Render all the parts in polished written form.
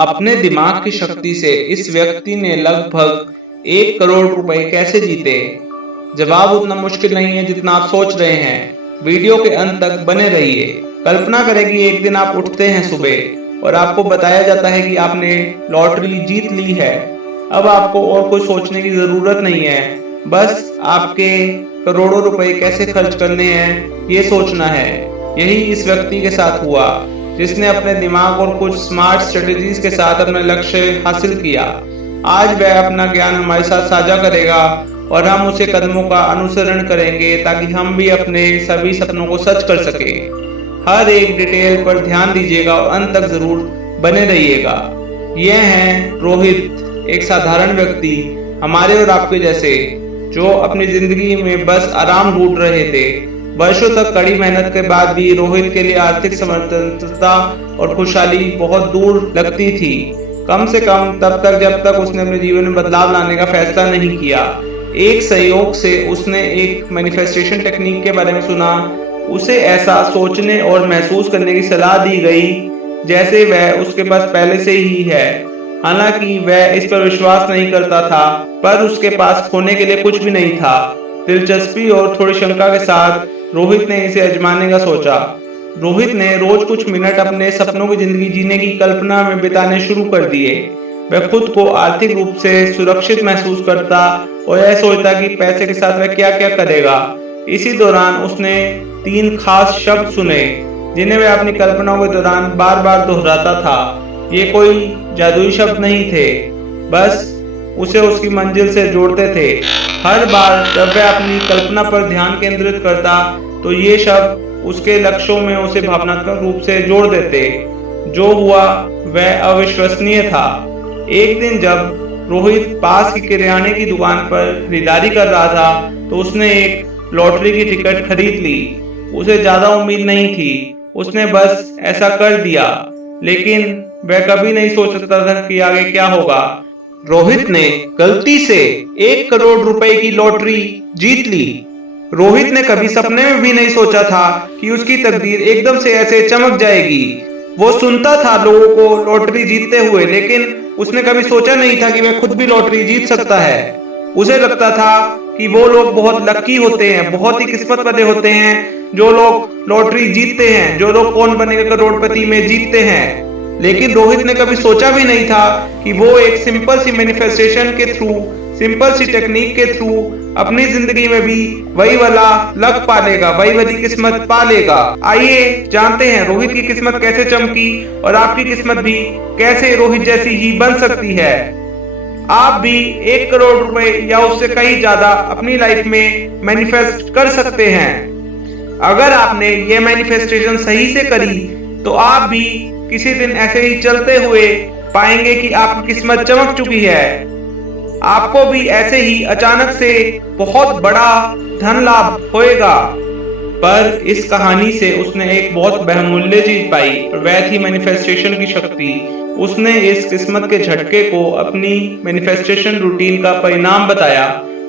अपने दिमाग की शक्ति से इस व्यक्ति ने लगभग 1 करोड़ रुपए कैसे जीते? जवाब उतना मुश्किल नहीं है जितना आप सोच रहे हैं। वीडियो के अंत तक बने रहिए। कल्पना करें कि एक दिन आप उठते हैं सुबह और आपको बताया जाता है कि आपने लॉटरी जीत ली है। अब आपको और कुछ सोचने की जरूरत नहीं है, बस आपके करोड़ों रुपए कैसे खर्च करने हैं ये सोचना है। यही इस व्यक्ति के साथ हुआ, जिसने अपने दिमाग और कुछ स्मार्ट स्ट्रेटजीज के साथ अपना लक्ष्य हासिल किया। आज वह अपना ज्ञान हमारे साथ साझा करेगा और हम उसे कदमों का अनुसरण करेंगे ताकि हम भी अपने सभी सपनों को सच कर सके। हर एक डिटेल पर ध्यान दीजिएगा और अंत तक जरूर बने रहिएगा। यह हैं रोहित, एक साधारण व्यक्ति हमारे और आपके जैसे, जो अपनी जिंदगी में बस आराम ढूंढ रहे थे। वर्षों तक कड़ी मेहनत के बाद भी रोहित के लिए आर्थिक स्वतंत्रता और खुशहाली बहुत दूर लगती थी। कम से कम तब तक जब तक उसने अपने जीवन में बदलाव लाने का फैसला नहीं किया। एक सहयोग से उसने एक मैनिफेस्टेशन टेक्निक के बारे में सुना। उसे ऐसा सोचने और महसूस करने की सलाह दी गई जैसे वह उसके पास पहले से ही है। हालांकि वह इस पर विश्वास नहीं करता था, पर उसके पास खोने के लिए कुछ भी नहीं था। दिलचस्पी और थोड़ी शंका के साथ रोहित ने इसे आजमाने का सोचा। रोहित ने रोज कुछ मिनट अपने सपनों की जिंदगी जीने की कल्पना में बिताने शुरू कर दिए। वह खुद को आर्थिक रूप से सुरक्षित महसूस करता और यह सोचता कि पैसे के साथ वह क्या क्या करेगा। इसी दौरान उसने 3 खास शब्द सुने जिन्हें वह अपनी कल्पनाओं के दौरान बार बार दोहराता था। ये कोई जादुई शब्द नहीं थे, बस उसे उसकी मंजिल से जोड़ते थे। हर बार जब वह अपनी कल्पना पर ध्यान केंद्रित करता तो ये शब्द उसके लक्ष्यों में उसे भावनात्मक रूप से जोड़ देते। जो हुआ वह अविश्वसनीय था। एक दिन जब रोहित पास की किराने की दुकान पर खरीदारी कर रहा था तो उसने एक लॉटरी की टिकट खरीद ली। उसे ज्यादा उम्मीद नहीं थी, उसने बस ऐसा कर दिया, लेकिन वह कभी नहीं सोच सकता था कि आगे क्या होगा। रोहित ने गलती से 1 करोड़ रुपए की लॉटरी जीत ली। रोहित ने कभी सपने में भी नहीं सोचा था कि उसकी तकदीर एकदम से ऐसे चमक जाएगी। वो सुनता था लोगों को लॉटरी जीतते हुए, लेकिन उसने कभी सोचा नहीं था कि वह खुद भी लॉटरी जीत सकता है। उसे लगता था कि वो लोग बहुत लकी होते हैं, बहुत ही किस्मत वाले होते हैं जो लोग लॉटरी जीतते हैं, जो लोग कौन बनेगा करोड़पति में जीतते हैं। लेकिन रोहित ने कभी सोचा भी नहीं था कि वो एक सिंपल सी मैनिफेस्टेशन के थ्रू, सिंपल सी टेक्निक के थ्रू अपनी जिंदगी में भी वही वाला लक पा लेगा, वही वाली किस्मत पा लेगा। आइए जानते हैं रोहित की किस्मत कैसे चमकी और आपकी किस्मत भी कैसे रोहित जैसी ही बन सकती है। आप भी 1 करोड़ रुपए या उससे कहीं ज्यादा अपनी लाइफ में मैनिफेस्ट कर सकते हैं। अगर आपने ये मैनिफेस्टेशन सही से करी तो आप भी किसी दिन ऐसे ही चलते हुए पाएंगे कि आपकी किस्मत चमक चुकी है। आपको भी ऐसे ही अचानक से बहुत बड़ा धन लाभ होएगा। पर इस कहानी से उसने एक बहुत बहुमूल्य चीज पाई और वह थी मैनिफेस्टेशन की शक्ति। उसने इस किस्मत के झटके को अपनी मैनिफेस्टेशन रूटीन का परिणाम बताया।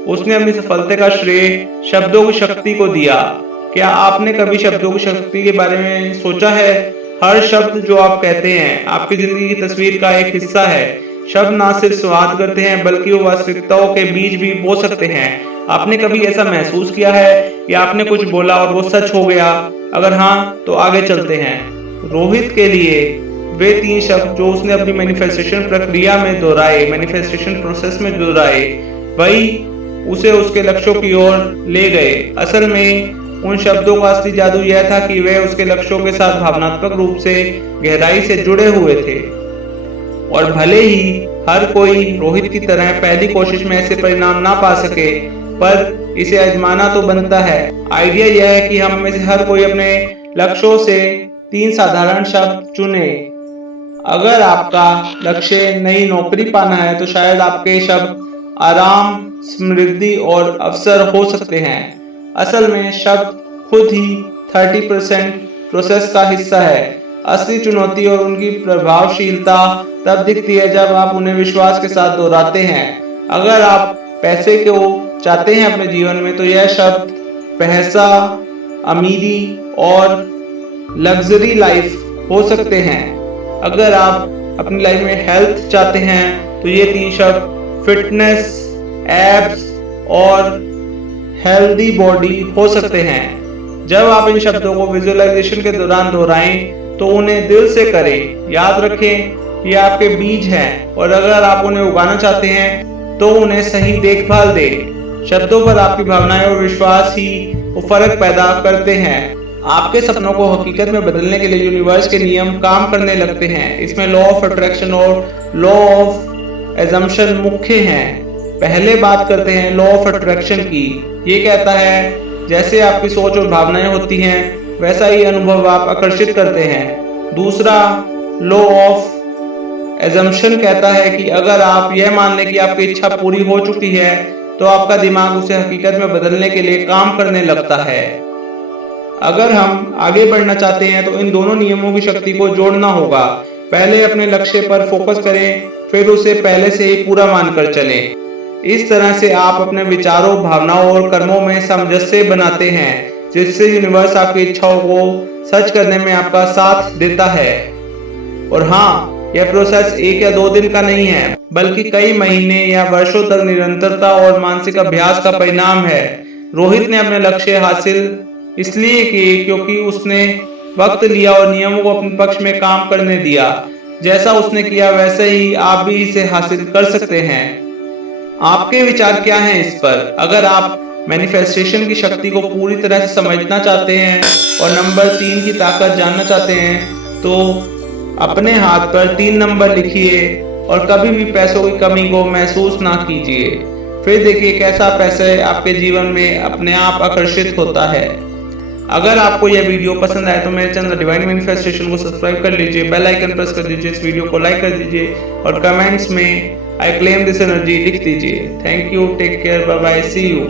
उसने अपनी सफलता का श्रेय शब्दों की शक्ति को दिया। क्या आपने कभी शब्दों की शक्ति के बारे में सोचा है? हर शब्द जो आप कहते हैं आपकी जिंदगी की तस्वीर का एक हिस्सा है। शब्द ना सिर्फ संवाद करते हैं बल्कि वो वास्तविकताओं के बीच भी बो सकते हैं। आपने कभी ऐसा महसूस किया है कि आपने कुछ बोला और वो सच हो गया? अगर हाँ तो आगे चलते हैं। रोहित के लिए वे 3 शब्द जो उसने अपनी मैनिफेस्टेशन प्रक्रिया में दोहराए, मैनिफेस्टेशन प्रोसेस में दोहराए, वही उसे उसके लक्ष्यों की ओर ले गए। असल में उन शब्दों का असली जादू यह था कि वे उसके लक्ष्यों के साथ भावनात्मक रूप से गहराई से जुड़े हुए थे। और भले ही हर कोई रोहित की तरह पहली कोशिश में ऐसे परिणाम ना पा सके, पर इसे आजमाना तो बनता है। आइडिया यह है कि हम में से हर कोई अपने लक्ष्यों से 3 साधारण शब्द चुने। अगर आपका लक्ष्य नई नौकरी पाना है तो शायद आपके शब्द आराम, समृद्धि और अवसर हो सकते हैं। असल में शब्द खुद ही 30% प्रोसेस का हिस्सा है। असली चुनौती और उनकी प्रभावशीलता तब दिखती है जब आप उन्हें विश्वास के साथ दोहराते हैं। अगर आप पैसे को चाहते हैं अपने जीवन में तो यह शब्द पैसा, अमीरी और लग्जरी लाइफ हो सकते हैं। अगर आप अपनी लाइफ में हेल्थ चाहते हैं तो ये 3 शब्द फिटनेस, एब्स और हेल्दी बॉडी हो सकते हैं। जब आप इन शब्दों को विजुअलाइजेशन के दौरान दोहराएं तो उन्हें दिल से करें। याद रखें ये आपके बीज हैं और अगर आप उन्हें उगाना चाहते हैं तो उन्हें सही देखभाल दें। शब्दों पर आपकी भावनाएं और विश्वास ही वो फर्क पैदा करते हैं। आपके सपनों को हकीकत में बदलने के लिए यूनिवर्स के नियम काम करने लगते हैं। इसमें लॉ ऑफ अट्रैक्शन और लॉ ऑफ एजम्पशन मुख्य हैं। पहले बात करते हैं लॉ ऑफ अट्रैक्शन की। ये कहता है जैसे आपकी सोच और भावनाएं होती हैं वैसा ही अनुभव आप आकर्षित करते हैं। दूसरा लॉ ऑफ एजम्पशन कहता है कि अगर आप यह मान लें कि आपकी इच्छा पूरी हो चुकी है तो आपका दिमाग उसे हकीकत में बदलने के लिए काम करने लगता है। अगर हम आगे बढ़ना चाहते हैं तो इन दोनों नियमों की शक्ति को जोड़ना होगा। पहले अपने लक्ष्य पर फोकस करें, फिर उसे पहले से ही पूरा मानकर चलें। इस तरह से आप अपने विचारों, भावनाओं और कर्मों में सामंजस्य बनाते हैं, जिससे यूनिवर्स आपकी इच्छाओं को सच करने में आपका साथ देता है। और हाँ, यह प्रोसेस 1 या 2 दिन का नहीं है, बल्कि कई महीने या वर्षों तक निरंतरता और मानसिक अभ्यास का परिणाम है। रोहित ने अपने लक्ष्य हासिल इसलिए किए क्योंकि उसने वक्त लिया और नियमों को अपने पक्ष में काम करने दिया। जैसा उसने किया वैसे ही आप भी इसे हासिल कर सकते हैं। आपके विचार क्या हैं इस पर? अगर आप मैनिफेस्टेशन की शक्ति को पूरी तरह से समझना चाहते हैं और नंबर 3 की ताकत जानना चाहते हैं तो अपने हाथ पर 3 नंबर लिखिए और कभी भी पैसों की कमी को महसूस ना कीजिए। फिर देखिए कैसा पैसे आपके जीवन में अपने आप आकर्षित होता है। अगर आपको यह वीडियो पसंद आए तो मेरे चैनल डिवाइन मैनिफेस्टेशन को सब्सक्राइब कर लीजिए, बेल आइकन प्रेस कर दीजिए, इस वीडियो को लाइक कर दीजिए और कमेंट्स में आई क्लेम दिस एनर्जी लिख दीजिए। Thank you, take care, bye bye, see you.